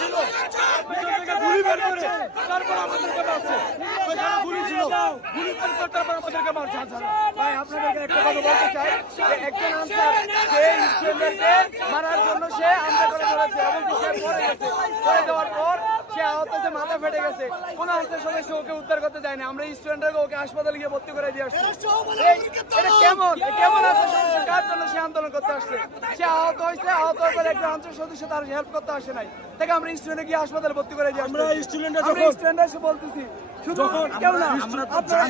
ছিল, গুলি বের করে তারপর আমাদেরকে মারছে। ওইখানে গুলি ছিল, গুলি বের করে তারপর আমাদেরকে মারছে। ভাই আপনাদেরকে একটা কথা বলতে চাই, একজন আনসার সে স্টুডেন্টদেরকে মারার জন্য সে আমরা করে ধরেছে এবং সে পড়ে গেছে। পড়ে দেওয়ার পর সে আহত হয়েছে, মাথা ফেটে গেছে। কোন আনসার সদস্য ওকে উদ্ধার করতে যায়নি। আমরা স্টুডেন্টদেরকে ওকে হাসপাতালে গিয়ে ভর্তি করে দিয়ে আসছি। এটা কেমন আনসার সদস্য? কার জন্য সে আন্দোলন করতে আসছে? সে আহত হয়েছে, আহত হওয়ার পর একজন আনসার সদস্য তার হেল্প করতে আসে নাই। তাকে আমরা স্টুডেন্টে গিয়ে হাসপাতালে ভর্তি করে দিয়ে আসছি। আমরা স্টুডেন্টরা স্টুডেন্ট এসে বলতেছি শুধু কেউ না, আপনারা